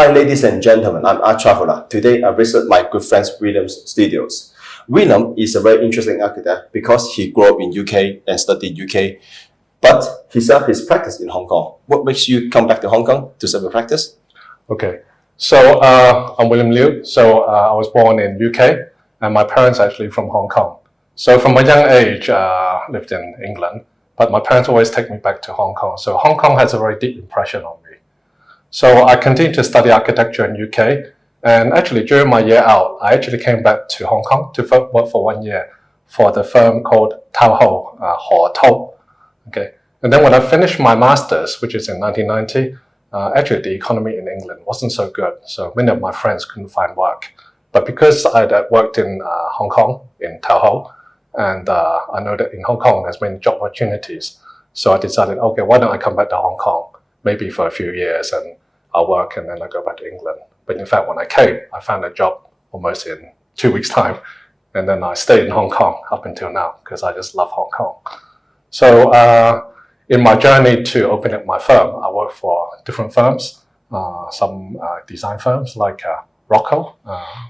Hi, ladies and gentlemen, I'm Archtraveler. Today, I visit my good friend William's studios. William is a very interesting architect because he grew up in UK and studied UK, but he served his practice in Hong Kong. What makes you come back to Hong Kong to serve your practice? Okay, so I'm William Liu. So I was born in UK, and my parents are actually from Hong Kong. So from a young age, lived in England, but my parents always take me back to Hong Kong. So Hong Kong has a very deep impression on me. So I continued to study architecture in UK, and actually during my year out, I actually came back to Hong Kong to work for 1 year for the firm called Tao Ho. Okay, and then when I finished my master's, which is in 1990, actually the economy in England wasn't so good, so many of my friends couldn't find work. But because I had worked in Hong Kong, in Tao Ho, and I know that in Hong Kong there's many job opportunities, so I decided, okay, why don't I come back to Hong Kong, maybe for a few years, and I'll work and then I go back to England. But in fact, when I came, I found a job almost in 2 weeks' time, and then I stayed in Hong Kong up until now because I just love Hong Kong. So in my journey to open up my firm, I worked for different firms, some design firms like Rocco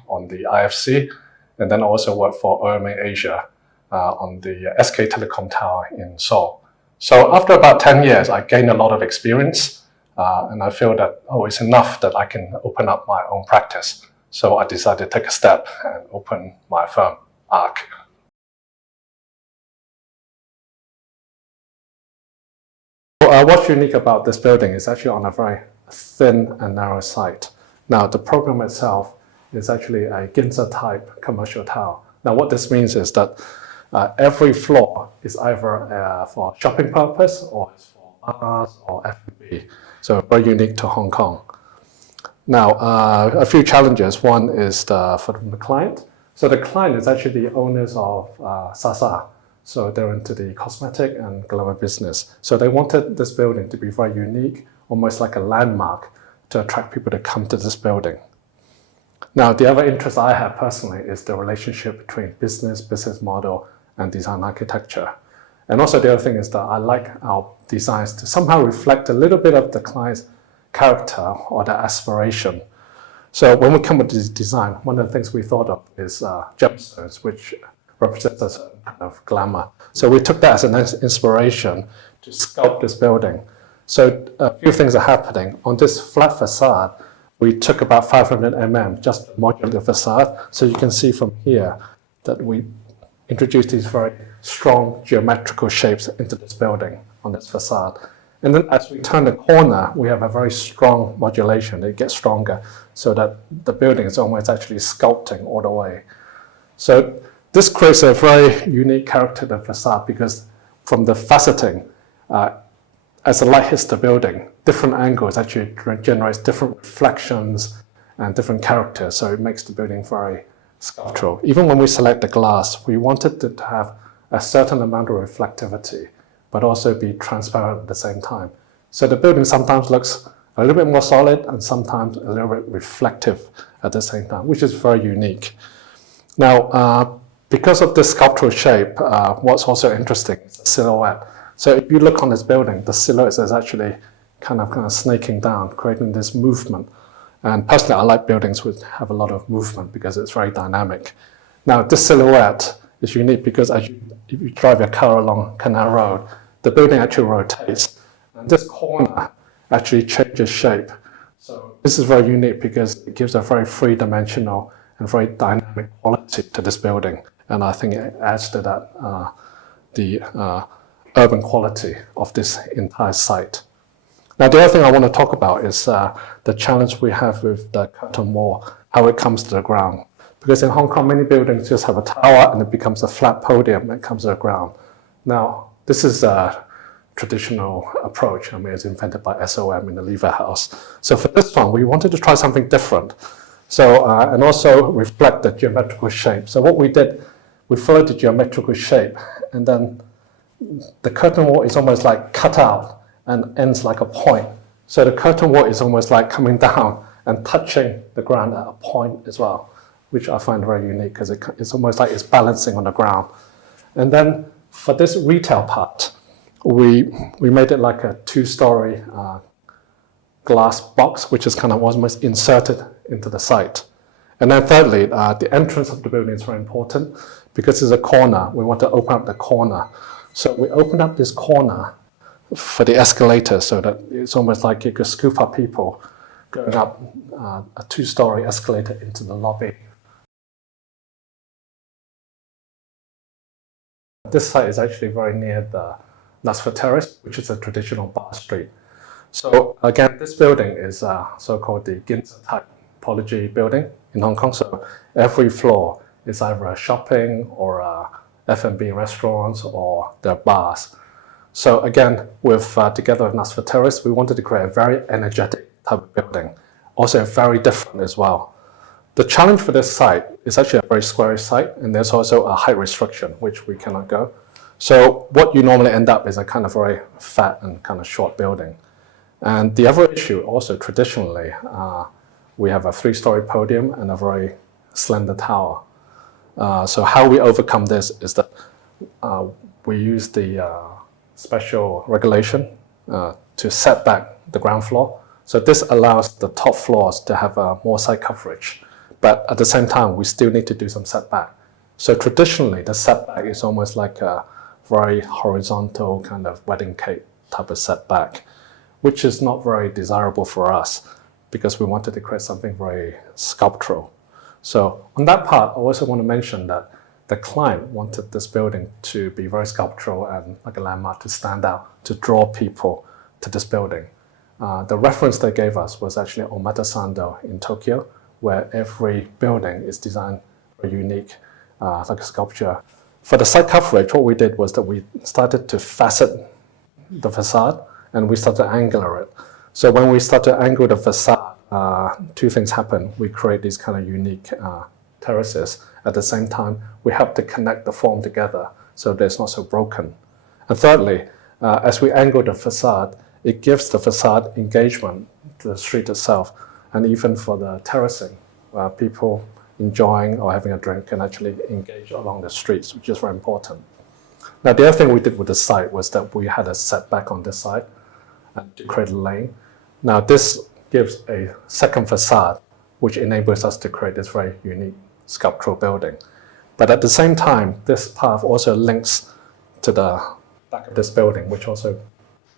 on the IFC, and then also worked for OMA Asia on the SK Telecom Tower in Seoul. So after about 10 years, I gained a lot of experience, and I feel that, it's enough that I can open up my own practice. So I decided to take a step and open my firm, ARK. What's unique about this building is actually on a very thin and narrow site. Now, the program itself is actually a Ginza Type commercial tower. Now, what this means is that every floor is either for shopping purpose or it's for bars or F&B. So very unique to Hong Kong. Now, a few challenges. One is for the client. So the client is actually the owners of Sasa. So they're into the cosmetic and glamour business. So they wanted this building to be very unique, almost like a landmark to attract people to come to this building. Now, the other interest I have personally is the relationship between business model, and design architecture. And also the other thing is that I like our designs to somehow reflect a little bit of the client's character or their aspiration. So when we come with this design, one of the things we thought of is gemstones, which represents a certain kind of glamour. So we took that as an inspiration to sculpt this building. So a few things are happening. On this flat facade, we took about 500 mm, just to modulate the facade. So you can see from here that we introduced these very strong geometrical shapes into this building on this facade. And then as we turn the corner, we have a very strong modulation. It gets stronger so that the building is almost actually sculpting all the way. So this creates a very unique character to the facade because from the faceting, as the light hits the building, different angles actually generates different reflections and different characters. So it makes the building very sculptural. Even when we select the glass, we wanted it to have a certain amount of reflectivity, but also be transparent at the same time. So the building sometimes looks a little bit more solid and sometimes a little bit reflective at the same time, which is very unique. Now, because of this sculptural shape, what's also interesting is the silhouette. So if you look on this building, the silhouette is actually kind of snaking down, creating this movement. And personally, I like buildings which have a lot of movement because it's very dynamic. Now, this silhouette is unique because if you drive your car along Canal Road, the building actually rotates. And this corner actually changes shape. So this is very unique because it gives a very three-dimensional and very dynamic quality to this building. And I think it adds to that the urban quality of this entire site. Now, the other thing I want to talk about is the challenge we have with the curtain wall, how it comes to the ground. Because in Hong Kong, many buildings just have a tower and it becomes a flat podium and it comes to the ground. Now, this is a traditional approach. I mean, it's invented by SOM in the Lever House. So for this one, we wanted to try something different. So, and also reflect the geometrical shape. So what we did, we followed the geometrical shape, and then the curtain wall is almost like cut out and ends like a point. So the curtain wall is almost like coming down and touching the ground at a point as well, which I find very unique because it's almost like it's balancing on the ground. And then for this retail part, we made it like a two-story glass box, which is kind of almost inserted into the site. And then thirdly, the entrance of the building is very important because it's a corner. We want to open up the corner. So we opened up this corner for the escalator so that it's almost like you could scoop up people going up a two-story escalator into the lobby. This site is actually very near the Terrace, which is a traditional bar street. So again, this building is so-called the Ginza Type building in Hong Kong. So every floor is either a shopping or a F&B restaurants or the bars. So again, together with Terrace, we wanted to create a very energetic type of building, also very different as well. The challenge for this site is actually a very squarish site, and there's also a height restriction, which we cannot go. So what you normally end up is a kind of very fat and kind of short building. And the other issue also traditionally, we have a 3-story podium and a very slender tower. So how we overcome this is that we use the special regulation to set back the ground floor. So this allows the top floors to have more site coverage, but at the same time, we still need to do some setback. So traditionally, the setback is almost like a very horizontal kind of wedding cake type of setback, which is not very desirable for us because we wanted to create something very sculptural. So on that part, I also want to mention that the client wanted this building to be very sculptural and like a landmark to stand out, to draw people to this building. The reference they gave us was actually Omatasando in Tokyo, where every building is designed very unique, like a sculpture. For the site coverage, what we did was that we started to facet the facade and we started to angular it. So when we start to angle the facade, two things happen. We create these kind of unique terraces. At the same time, we help to connect the form together so that it's not so broken. And thirdly, as we angle the facade, it gives the facade engagement to the street itself, and even for the terracing, people enjoying or having a drink can actually engage along the streets, which is very important. Now, the other thing we did with the site was that we had a setback on this side and to create a lane. Now, this gives a second facade, which enables us to create this very unique sculptural building. But at the same time, this path also links to the back of this building, which also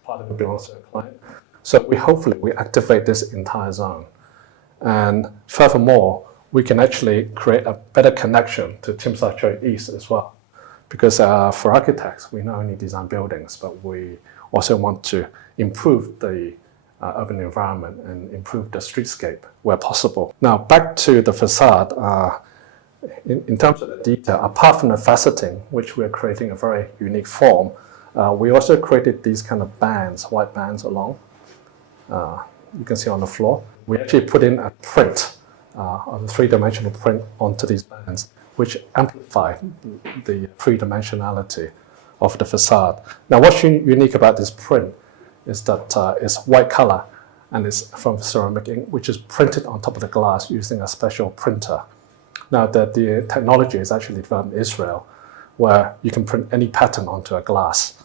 part of it belongs to the client. So hopefully we activate this entire zone. And furthermore, we can actually create a better connection to Tsim Sha Tsui East as well. Because for architects, we not only design buildings, but we also want to improve the urban environment and improve the streetscape where possible. Now, back to the facade, in terms of the detail, apart from the faceting, which we're creating a very unique form, we also created these kind of bands, white bands along. You can see on the floor. We actually put in a print, a 3-dimensional print onto these bands, which amplify the 3-dimensionality of the facade. Now, what's unique about this print is that it's white color and it's from ceramic ink, which is printed on top of the glass using a special printer. Now, the technology is actually developed in Israel, where you can print any pattern onto a glass.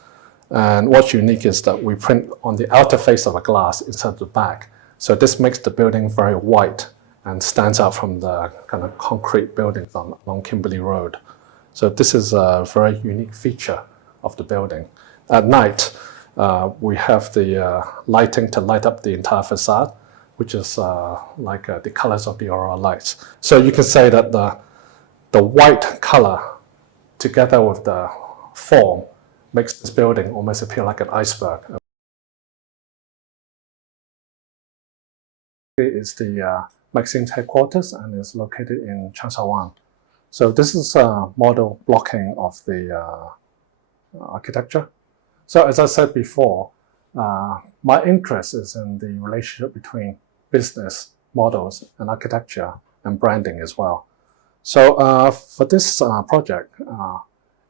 And what's unique is that we print on the outer face of a glass instead of the back. So this makes the building very white and stands out from the kind of concrete buildings along Kimberley Road. So this is a very unique feature of the building. At night, we have the lighting to light up the entire facade, which is like the colors of the aurora lights. So you can say that the white color together with the form makes this building almost appear like an iceberg. It is the Maxims headquarters and is located in Changsha Wan. So this is a model blocking of the architecture. So as I said before, my interest is in the relationship between business models and architecture and branding as well. So for this project,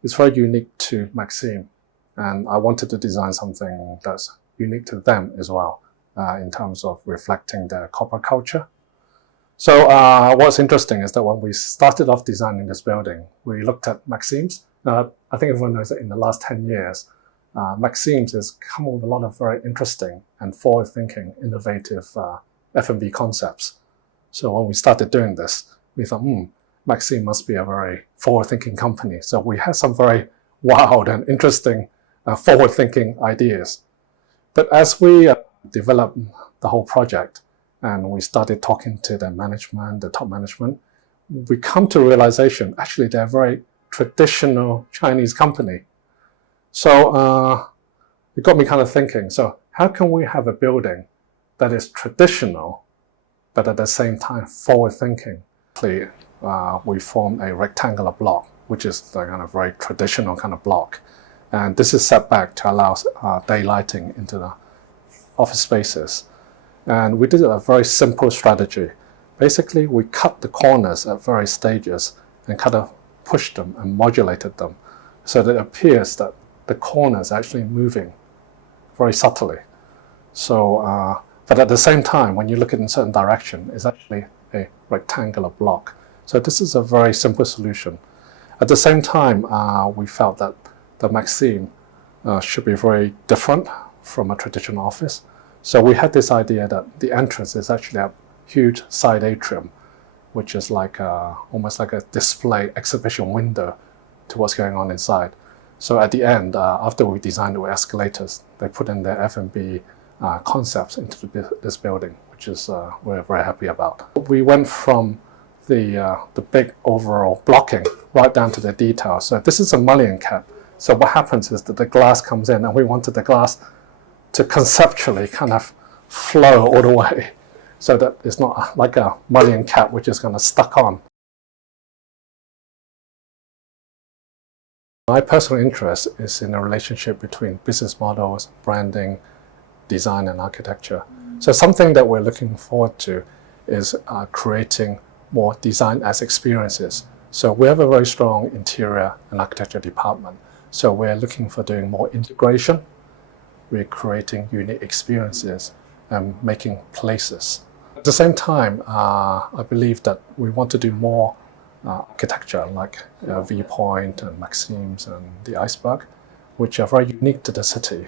it's very unique to Maxine, and I wanted to design something that's unique to them as well in terms of reflecting their corporate culture. So what's interesting is that when we started off designing this building, we looked at Maxims. I think everyone knows that in the last 10 years, Maxims has come up with a lot of very interesting and forward-thinking, innovative F&B concepts. So when we started doing this, we thought, Maxine must be a very forward-thinking company. So we had some very wild and interesting forward-thinking ideas. But as we developed the whole project and we started talking to the management, the top management, we come to realization, actually, they're a very traditional Chinese company. So it got me kind of thinking, so how can we have a building that is traditional, but at the same time forward-thinking? We formed a rectangular block, which is the kind of very traditional kind of block. And this is set back to allow daylighting into the office spaces. And we did a very simple strategy. Basically, we cut the corners at various stages and kind of pushed them and modulated them so that it appears that the corners are actually moving very subtly. So, but at the same time, when you look in a certain direction, it's actually a rectangular block. So this is a very simple solution. At the same time, we felt that the Maxime should be very different from a traditional office. So we had this idea that the entrance is actually a huge side atrium, which is like almost like a display exhibition window to what's going on inside. So at the end, after we designed the escalators, they put in their F&B concepts into this building, which is we're very happy about. We went from the big overall blocking right down to the detail. So this is a mullion cap. So what happens is that the glass comes in, and we wanted the glass to conceptually kind of flow all the way, so that it's not like a mullion cap which is kind of stuck on. My personal interest is in the relationship between business models, branding, design, and architecture. So something that we're looking forward to is creating more design as experiences. So we have a very strong interior and architecture department. So we're looking for doing more integration. We're creating unique experiences and making places. At the same time, I believe that we want to do more architecture like Viewpoint and Maxims and the ICEBERG, which are very unique to the city,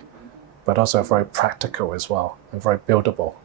but also very practical as well and very buildable.